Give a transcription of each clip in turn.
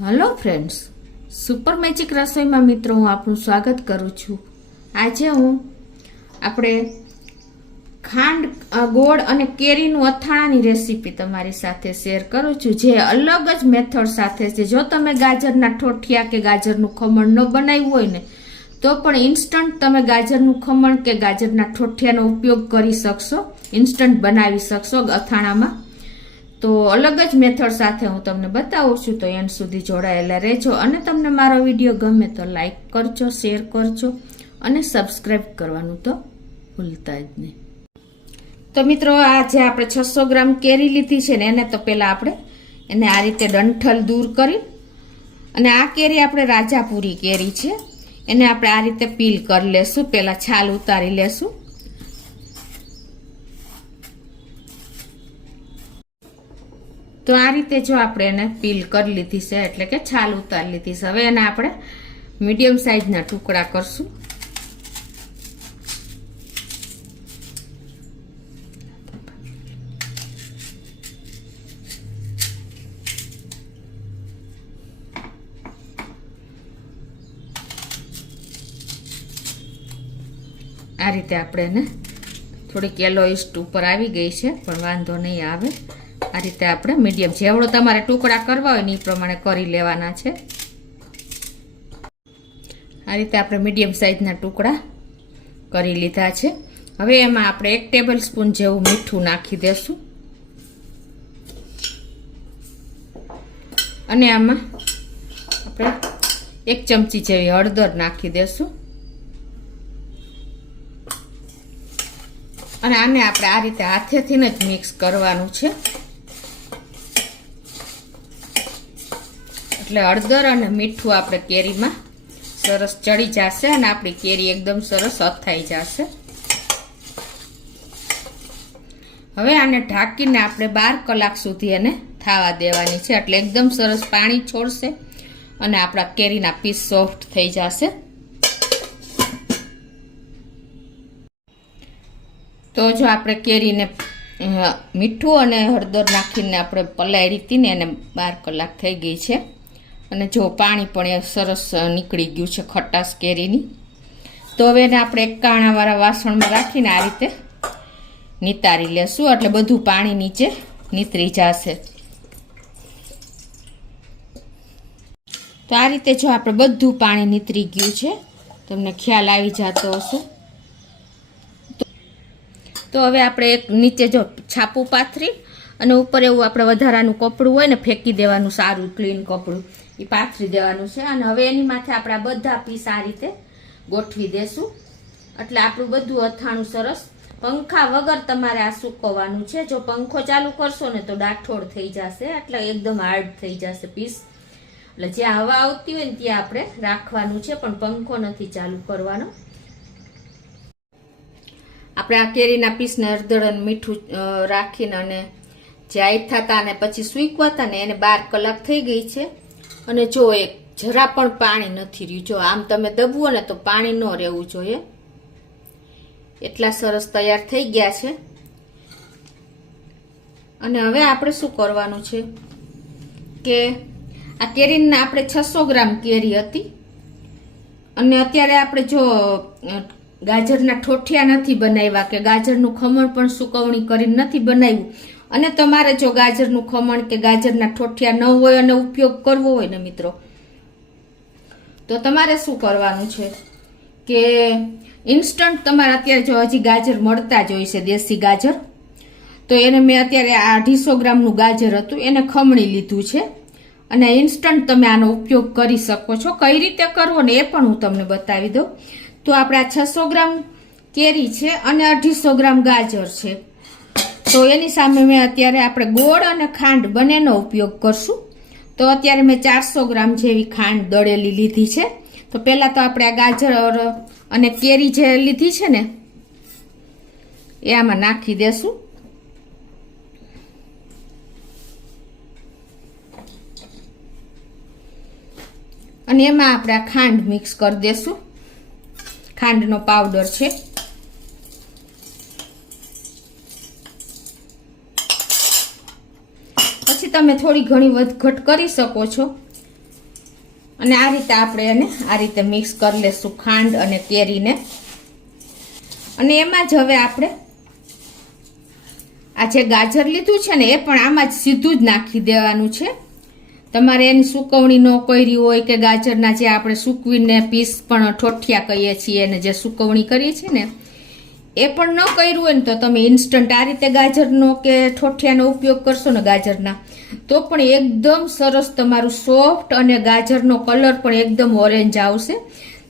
Hello friends, super magic રસોઈમાં મિત્રો હું આપનું સ્વાગત કરું છું। આજે હું આપણે ખાંડ ગોળ અને કેરીનું અથાણાની રેસીપી તમારી સાથે શેર કરું છું, જે અલગ જ મેથડ સાથે છે। જો તમે ગાજરના ઠોઠિયા કે ગાજરનું ખમણ ન બનાવ્યું હોય ને તો પણ ઇન્સ્ટન્ટ તમે ગાજરનું ખમણ કે ગાજરના ઠોઠિયાનો ઉપયોગ કરી શકશો, ઇન્સ્ટન્ટ બનાવી શકશો અથાણામાં। તો અલગ જ મેથડ સાથે હું તમને બતાવું છું, તો એન્ડ સુધી જોડાયેલા રહેજો। અને તમને મારો વિડીયો ગમે તો લાઈક કરજો, શેર કરજો અને સબસ્ક્રાઈબ કરવાનું તો ભૂલતા જ નહીં। તો મિત્રો, આ જે આપણે 600 ગ્રામ કેરી લીધી છે ને, એને તો પહેલાં આપણે એને આ રીતે ડંઠલ દૂર કરી, અને આ કેરી આપણે રાજાપુરી કેરી છે, એને આપણે આ રીતે પીલ કરી લેશું। પહેલાં છાલ ઉતારી લેશું। તો આ રીતે જો આપણે એને પીલ કરી લીધી છે, એટલે કે છાલ ઉતારી લીધી છે। હવે એને આપણે મીડિયમ સાઈઝના ટુકડા કરશું। આ રીતે આપણે એને થોડીક યલોઇસ્ટ ઉપર આવી ગઈ છે, પણ વાંધો નહીં આવે। આ રીતે આપણે મીડિયમ જેવડો તમારે ટુકડા કરવા હોય ને એ પ્રમાણે કરી લેવાના છે। આ રીતે આપણે મીડિયમ સાઈઝના ટુકડા કરી લીધા છે। હવે એમાં આપણે 1 ટેબલ સ્પૂન જેવું મીઠું નાખી દેશું, અને આમાં આપણે 1 ચમચી જેવી હળદર નાખી દેશું, અને આને આપણે આ રીતે હાથેથી જ મિક્સ કરવાનું છે। એટલે હળદર અને મીઠું આપણે કેરીમાં સરસ ચડી જશે, અને આપણી કેરી એકદમ સરસ અથાઈ જશે। હવે આને ઢાંકીને આપણે 12 કલાક સુધી એને થાવા દેવાની છે, એટલે એકદમ સરસ પાણી છોડશે અને આપણા કેરીના પીસ સોફ્ટ થઈ જશે। તો જો આપણે કેરીને મીઠું અને હળદર નાખીને આપણે પલાળી હતી ને, એને 12 કલાક થઈ ગઈ છે, અને જો પાણી પણ એ સરસ નીકળી ગયું છે ખટાશ કેરીની। તો હવે એને આપણે એક કાણાવાળા વાસણમાં રાખીને આ રીતે નિતારી લેશું, એટલે બધું પાણી નીચે નીતરી જશે। તો આ રીતે જો આપણે બધું પાણી નીતરી ગયું છે, તમને ખ્યાલ આવી જતો હશે। તો હવે આપણે એક નીચે જો છાપું પાથરી અને ઉપર એવું આપણે વધારાનું કપડું હોય ને ફેંકી દેવાનું, સારું ક્લીન કપડું એ પાથરી દેવાનું છે। અને હવે એની માથે આપણે આ બધા પીસ આ રીતે ગોઠવી દેશું, એટલે આપણું બધું અથાણું સરસ પંખા વગર તમારે આ સૂકવવાનું છે। જો પંખો ચાલુ કરશો ને તો ડાઠોડ થઈ જશે, એટલે એકદમ હાર્ડ થઈ જશે પીસ, એટલે જ્યાં હવા આવતી હોય ને ત્યાં આપણે રાખવાનું છે, પણ પંખો નથી ચાલુ કરવાનો। આપણે આ કેરીના પીસને હળદર અને મીઠું રાખીને અને જે આઈથા હતા અને પછી સૂકવા હતા ને, એને 12 કલાક થઈ ગઈ છે, અને જો એક જરા પણ પાણી નથી રહ્યું। જો આમ તમે દબવો ને તો પાણી ન રહેવું જોઈએ, એટલા સરસ તૈયાર થઈ ગયા છે। અને હવે આપણે શું કરવાનું છે કે આ કેરીના આપણે 600 ગ્રામ કેરી હતી, અને અત્યારે આપણે જો ગાજરના ઠોઠિયા નથી બનાવ્યા કે ગાજરનું ખમણ પણ સુકવણી કરીને નથી બનાવ્યું, અને તમારે જો ગાજરનું ખમણ કે ગાજરના ઠોઠિયા ન હોય અને ઉપયોગ કરવો હોય ને મિત્રો, તો તમારે શું કરવાનું છે કે ઇન્સ્ટન્ટ તમારે અત્યારે જો હજી ગાજર મળતા જ હોય છે દેશી ગાજર, તો એને મેં અત્યારે 250 ગ્રામનું ગાજર હતું એને ખમણી લીધું છે, અને ઇન્સ્ટન્ટ તમે આનો ઉપયોગ કરી શકો છો। કઈ રીતે કરવો ને એ પણ હું તમને બતાવી દઉં। તો આપણે આ 600 ગ્રામ કેરી છે અને 250 ગ્રામ ગાજર છે, તો એની સામે મેં અત્યારે આપણે ગોળ અને ખાંડ બંનેનો ઉપયોગ કરશું। તો અત્યારે મેં 400 ગ્રામ જેવી ખાંડ દળેલી લીધી છે। તો પહેલાં તો આપણે આ ગાજર અને કેરી જે લીધી છે ને એ આમાં નાખી દેશું, અને એમાં આપણે આ ખાંડ મિક્સ કરી દેશું, ખાંડનો પાવડર છે। પછી તમે થોડી ઘણી વધઘટ કરી શકો છો, અને આ રીતે આપણે એને આ રીતે મિક્સ કરી લેશું ખાંડ અને કેરીને. અને એમાં જ હવે આપણે આ જે ગાજર લીધું છે ને એ પણ આમાં જ સીધું જ નાખી દેવાનું છે. તમારે એની સુકવણી ન કરી હોય કે ગાજરના જે આપણે સૂકવીને પીસ પણ ઠોઠિયા કહીએ છીએ અને જે સુકવણી કરીએ છીએ ને એ પણ ન કર્યું હોય ને તો તમે ઇન્સ્ટન્ટ આ રીતે ગાજરનો કે ઠોઠિયાનો ઉપયોગ કરશો ને ગાજરના તો પણ એકદમ સરસ તમારું સોફ્ટ અને ગાજરનો કલર પણ એકદમ ઓરેન્જ આવશે.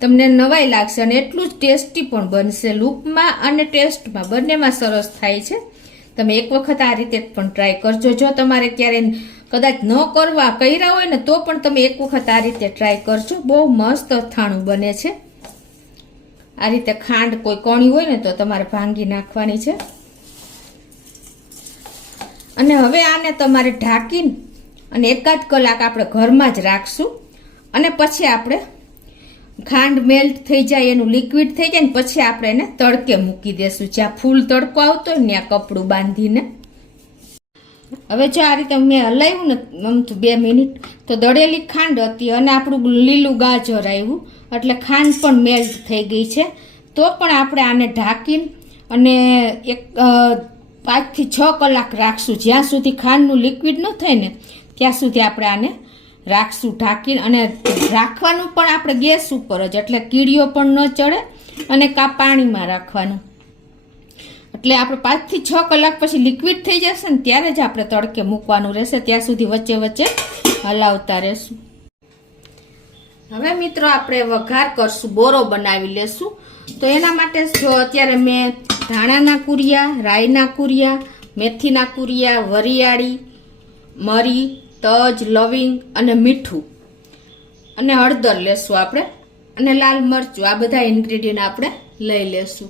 તમને નવાઈ લાગશે અને એટલું જ ટેસ્ટી પણ બનશે. લુકમાં અને ટેસ્ટમાં બંનેમાં સરસ થાય છે. તમે એક વખત આ રીતે પણ ટ્રાય કરજો. જો તમારે ક્યારે કદાચ ન કરવા કર્યા હોય ને તો પણ તમે એક વખત આ રીતે ટ્રાય કરજો. બહુ મસ્ત અથાણું બને છે. આ રીતે ખાંડ કોઈ કણી હોય ને તો તમારે ભાંગી નાખવાની છે. અને હવે આને તમારે ઢાંકીને અને એકાદ કલાક આપણે ઘરમાં જ રાખશું. અને પછી આપણે ખાંડ મેલ્ટ થઈ જાય, એનું લિક્વિડ થઈ જાય ને પછી આપણે એને તડકે મૂકી દેશું. જ્યાં ફૂલ તડકો આવતો હોય ને ત્યાં કપડું બાંધીને. હવે જો આ રીતે મેં હલાવ્યું ને આમથું 2 મિનિટ તો દળેલી ખાંડ હતી અને આપણું લીલું ગાજર આવ્યું એટલે ખાંડ પણ મેલ્ટ થઈ ગઈ છે. તો પણ આપણે આને ઢાંકીને અને 5 થી 6 કલાક રાખશું. જ્યાં સુધી ખાંડનું લિક્વિડ ન થાય ને ત્યાં સુધી આપણે આને રાખશું ઢાંકીને. અને રાખવાનું પણ આપણે ગેસ ઉપર જ, એટલે કીડીઓ પણ ન ચડે અને પાણીમાં રાખવાનું. એટલે આપણે 5 થી 6 કલાક પછી લિક્વિડ થઈ જશે ને ત્યારે જ આપણે તડકે મૂકવાનું રહેશે. ત્યાં સુધી વચ્ચે વચ્ચે હલાવતા રહેશું. હવે મિત્રો આપણે વઘાર કરશું, બોરો બનાવી લેશું. તો એના માટે જો અત્યારે મેં ધાણાના કુરિયા, રાઈના કુરિયા, મેથીના કુરિયા, વરિયાળી, મરી, તજ, લવિંગ અને મીઠું અને હળદર લેશું આપણે અને લાલ મરચું. આ બધા ઇન્ગ્રેડિયન્ટ આપણે લઈ લેશું.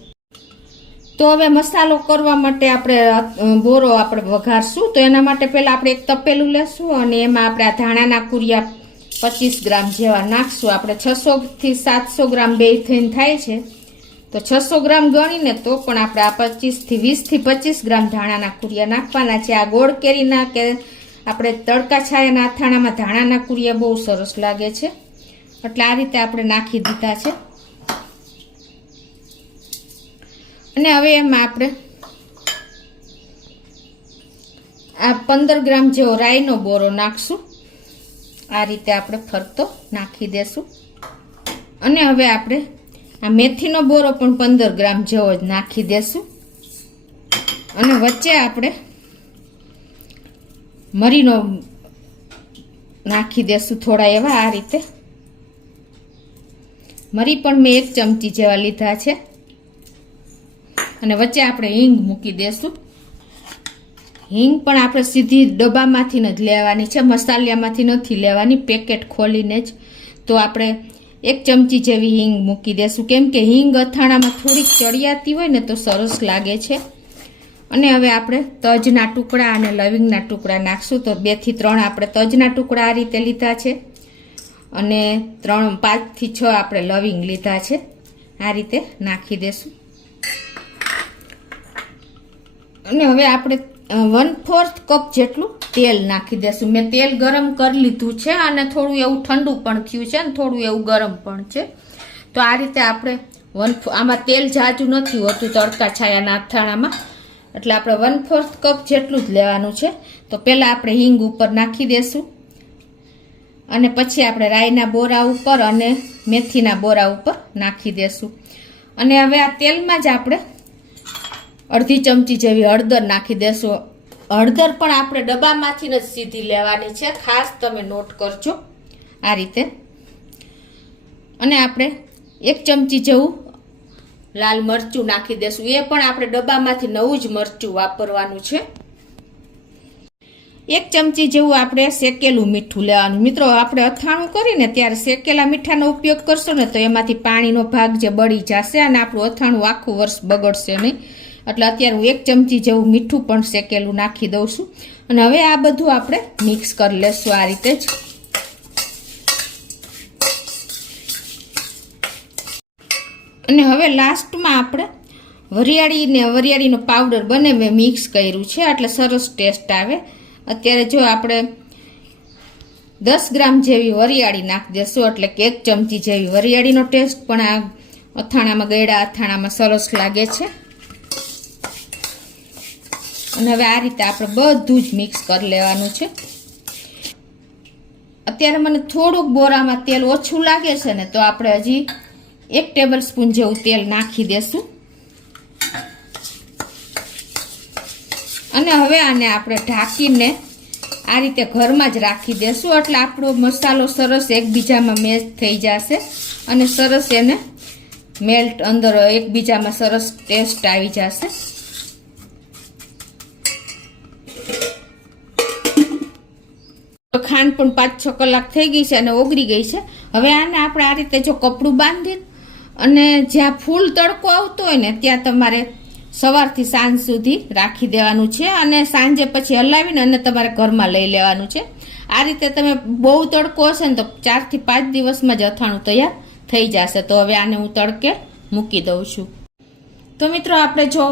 તો હવે મસાલો કરવા માટે આપણે બોરો આપણે વઘારશું. તો એના માટે પહેલાં આપણે એક તપેલું લેશું અને એમાં આપણે આ ધાણાના કુરિયા 25 ગ્રામ જેવા નાખશું. આપણે 600 થી 700 ગ્રામ બે થઈને થાય છે તો 600 ગ્રામ ગણીને તો પણ આપણે આ 20 થી 25 ગ્રામ ધાણાના કુરિયા નાખવાના છે. આ ગોળ કેરીના કે આપણે તડકા છાયાના અથાણામાં ધાણાના કુરિયા બહુ સરસ લાગે છે એટલે આ રીતે આપણે નાખી દીધા છે. અને હવે એમાં આપણે આ 15 ગ્રામ જેવો રાઈનો બોરો નાખશું. આ રીતે આપણે ફરતો નાખી દેશું. અને હવે આપણે આ મેથીનો બોરો પણ 15 ગ્રામ જેવો જ નાખી દેશું. અને વચ્ચે આપણે મરીનો નાખી દેશું થોડા એવા. આ રીતે મરી પણ મેં 1 ચમચી જેવા લીધા છે. અને વચ્ચે આપણે હિંગ મૂકી દેશું. હિંગ પણ આપણે સીધી ડબ્બામાંથી જ લેવાની છે, મસાલામાંથી નથી લેવાની, પેકેટ ખોલીને જ. તો આપણે 1 ચમચી જેવી હિંગ મૂકી દેશું, કેમ કે હિંગ અથાણામાં થોડીક ચડિયાતી હોય ને તો સરસ લાગે છે. અને હવે આપણે તજના ટુકડા અને લવિંગના ટુકડા નાખશું. તો 2 થી 3 આપણે તજના ટુકડા આ રીતે લીધા છે અને 5 થી 6 આપણે લવિંગ લીધા છે. આ રીતે નાખી દેશું. અને હવે આપણે 1/4 કપ જેટલું તેલ નાખી દેશું. મેં તેલ ગરમ કરી લીધું છે અને થોડું એવું ઠંડુ પણ થયું છે અને થોડું એવું ગરમ પણ છે. તો આ રીતે આપણે આમાં તેલ જાજુ નથી હોતું તડકા છાયાના અથાણામાં, એટલે આપણે 1/4 કપ જેટલું જ લેવાનું છે. તો પહેલાં આપણે હિંગ ઉપર નાખી દેશું અને પછી આપણે રાઈના બોરા ઉપર અને મેથીના બોરા ઉપર નાખી દેશું. અને હવે આ તેલમાં જ આપણે અડધી ચમચી જેવી હળદર નાખી દેશું. હળદર પણ આપણે ડબ્બામાંથી જ સીધી લેવાની છે, ખાસ તમે નોટ કરજો આ રીતે. અને આપણે 1 ચમચી જેવું લાલ મરચું નાખી દેશું. એ પણ આપણે ડબ્બામાંથી નવું જ મરચું વાપરવાનું છે. 1 ચમચી જેવું આપણે શેકેલું મીઠું લેવાનું. મિત્રો આપણે અથાણું કરીને ત્યારે શેકેલા મીઠાનો ઉપયોગ કરશો ને તો એમાંથી પાણીનો ભાગ જે બળી જશે અને આપણું અથાણું આખું વર્ષ બગડશે નહીં. એટલે અત્યારે હું 1 ચમચી જેવું મીઠું પણ શેકેલું નાખી દઉં છું. અને હવે આ બધું આપણે મિક્સ કરી લેશું આ રીતે જ. અને હવે લાસ્ટમાં આપણે વરિયાળીનો પાવડર બને મેં મિક્સ કર્યું છે એટલે સરસ ટેસ્ટ આવે. અત્યારે જો આપણે 10 ગ્રામ જેવી વરિયાળી નાખી દેશું, એટલે કે 1 ચમચી જેવી વરિયાળીનો ટેસ્ટ પણ આ અથાણામાં, ગળ્યા અથાણામાં સરસ લાગે છે. અને હવે આ રીતે આપણે બધું જ મિક્સ કરી લેવાનું છે. અત્યારે મને થોડુંક બોરામાં તેલ ઓછું લાગે છે ને, તો આપણે હજી 1 ટેબલ સ્પૂન જેવું તેલ નાખી દેશું. અને હવે આને આપણે ઢાંકીને આ રીતે ઘરમાં જ રાખી દેશું, એટલે આપણો મસાલો સરસ એકબીજામાં મેચ થઈ જશે અને સરસ એને મેલ્ટ અંદર એકબીજામાં સરસ ટેસ્ટ આવી જશે. ખાંડ પણ 5-6 કલાક થઈ ગઈ છે અને ઓગળી ગઈ છે. હવે આને આપણે આ રીતે જો કપડું બાંધી અને જ્યાં ફૂલ તડકો આવતો હોય ને ત્યાં તમારે સવારથી સાંજ સુધી રાખી દેવાનું છે, અને સાંજે પછી હલાવીને અને તમારે ઘરમાં લઈ લેવાનું છે. આ રીતે તમે બહુ તડકો હશે ને તો 4 થી 5 દિવસમાં જ અથાણું તૈયાર થઈ જશે. તો હવે આને હું તડકે મૂકી દઉં છું. તો મિત્રો આપણે જો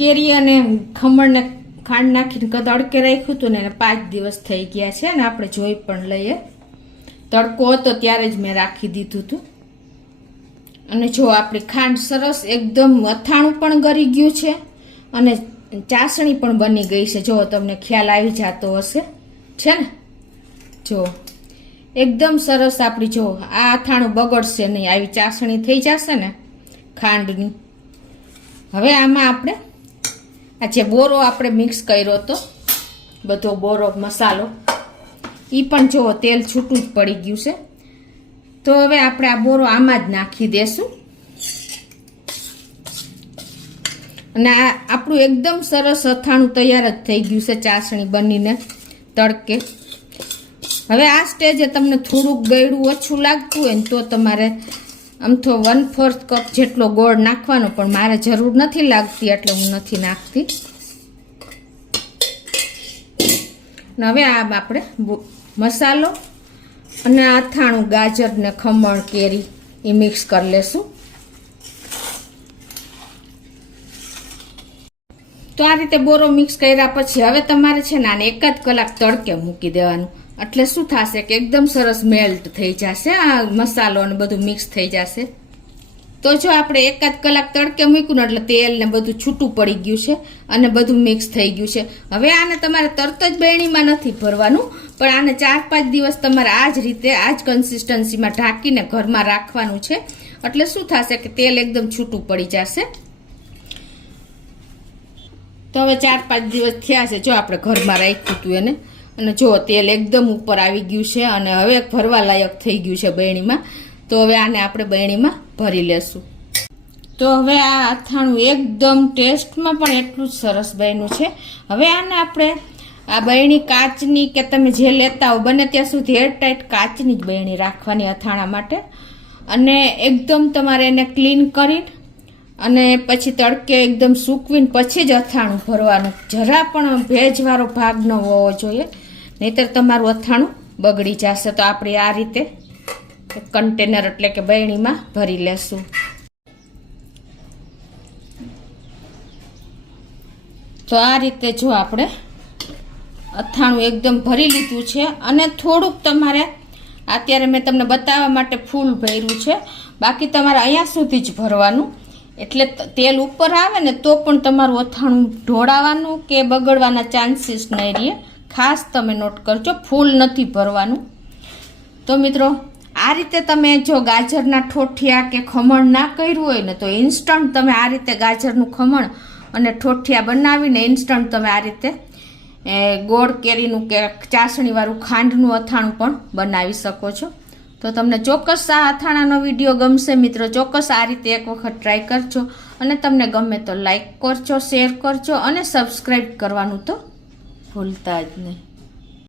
કેરી અને ખમણને ખાંડ નાખીને તડકે રાખ્યું હતું ને, 5 દિવસ થઈ ગયા છે ને આપણે જોઈ પણ લઈએ. તડકો હતો ત્યારે જ મેં રાખી દીધું હતું. અને જો આપણી ખાંડ સરસ એકદમ અથાણું પણ ગળી ગયું છે અને ચાસણી પણ બની ગઈ છે. જો તમને ખ્યાલ આવી જતો હશે છે ને, જો એકદમ સરસ આપણી, જો આ અથાણું બગડશે નહીં, આવી ચાસણી થઈ જશે ને ખાંડની. હવે આમાં આપણે આ જે બોરો આપણે મિક્સ કર્યો હતો, બધો બોરો મસાલો, એ પણ જો તેલ છૂટું જ પડી ગયું છે. તો હવે આપણે આ બોરો આમાં જ નાખી દેશું અને આ આપણું એકદમ સરસ અથાણું તૈયાર જ થઈ ગયું છે, ચાસણી બનીને તડકે. હવે આ સ્ટેજે તમને થોડુંક ગળ્યું ઓછું લાગતું હોય ને તો તમારે આમ તો 1/4 કપ જેટલો ગોળ નાખવાનો, પણ મારે જરૂર નથી લાગતી એટલે હું નથી નાખતી. હવે આ આપણે મસાલો અને અથાણું, ગાજર ને ખમણ, કેરી એ મિક્સ કરી લેશું. તો આ રીતે બોરો મિક્સ કર્યા પછી હવે તમારે છે ને આને 1 જ કલાક તડકે મૂકી દેવાનું, એટલે શું થશે કે એકદમ સરસ મેલ્ટ થઈ જશે, આ મસાલો અને બધું મિક્સ થઈ જશે. તો જો આપણે 1 જ કલાક તડકે મૂક્યું ને એટલે તેલ ને બધું છૂટું પડી ગયું છે અને બધું મિક્સ થઈ ગયું છે. હવે આને તમારે તરત જ બેણીમાં નથી ભરવાનું, પણ આને 4-5 દિવસ તમારે આ જ રીતે, આ જ કન્સિસ્ટન્સીમાં ઢાંકીને ઘરમાં રાખવાનું છે. એટલે શું થશે કે તેલ એકદમ છૂટું પડી જશે. તો હવે 4-5 દિવસ થયા છે, જો આપણે ઘરમાં રાખ્યું હતું એને, અને જો તેલ એકદમ ઉપર આવી ગયું છે અને હવે ભરવા લાયક થઈ ગયું છે બેણીમાં. તો હવે આને આપણે બેણીમાં ભરી લેશું. તો હવે આ અથાણું એકદમ ટેસ્ટમાં પણ એટલું જ સરસ બન્યું છે. હવે આને આપણે આ બરણી કાચની કે તમે જે લેતા હો, બને ત્યાં સુધી એરટાઈટ કાચની જ બરણી રાખવાની અથાણા માટે. અને એકદમ તમારે એને ક્લીન કરી અને પછી તડકે એકદમ સૂકવીને પછી જ અથાણું ભરવાનું. જરા પણ ભેજવાળો ભાગ ન હોવો જોઈએ, નહીતર તમારું અથાણું બગડી જશે. તો આપણે આ રીતે કન્ટેનર એટલે કે બરણીમાં ભરી લેશું. તો આ રીતે જો આપણે અથાણું એકદમ ભરી લીધું છે. અને થોડુંક તમારે અત્યારે મેં તમને બતાવવા માટે ફૂલ ભર્યું છે, બાકી તમારે અહીંયા સુધી જ ભરવાનું. એટલે તેલ ઉપર આવે ને તો પણ તમારું અથાણું ઢોળાવાનું કે બગડવાના ચાન્સીસ નહીં રહે. ખાસ તમે નોટ કરજો, ફૂલ નથી ભરવાનું. તો મિત્રો આ રીતે તમે જો ગાજરના ઠોઠિયા કે ખમણ ના કર્યું હોય ને, તો ઇન્સ્ટન્ટ તમે આ રીતે ગાજરનું ખમણ અને ઠોઠિયા બનાવીને ઇન્સ્ટન્ટ તમે આ રીતે ગોળ કેરીનું કે ચાસણીવાળું ખાંડનું અથાણું પણ બનાવી શકો છો. તો તમને ચોક્કસ આ અથાણાનો વિડીયો ગમશે મિત્રો. ચોક્કસ આ રીતે એક વખત ટ્રાય કરજો અને તમને ગમે તો લાઈક કરજો, શેર કરજો અને સબસ્ક્રાઈબ કરવાનું તો ભૂલતા જ નહીં.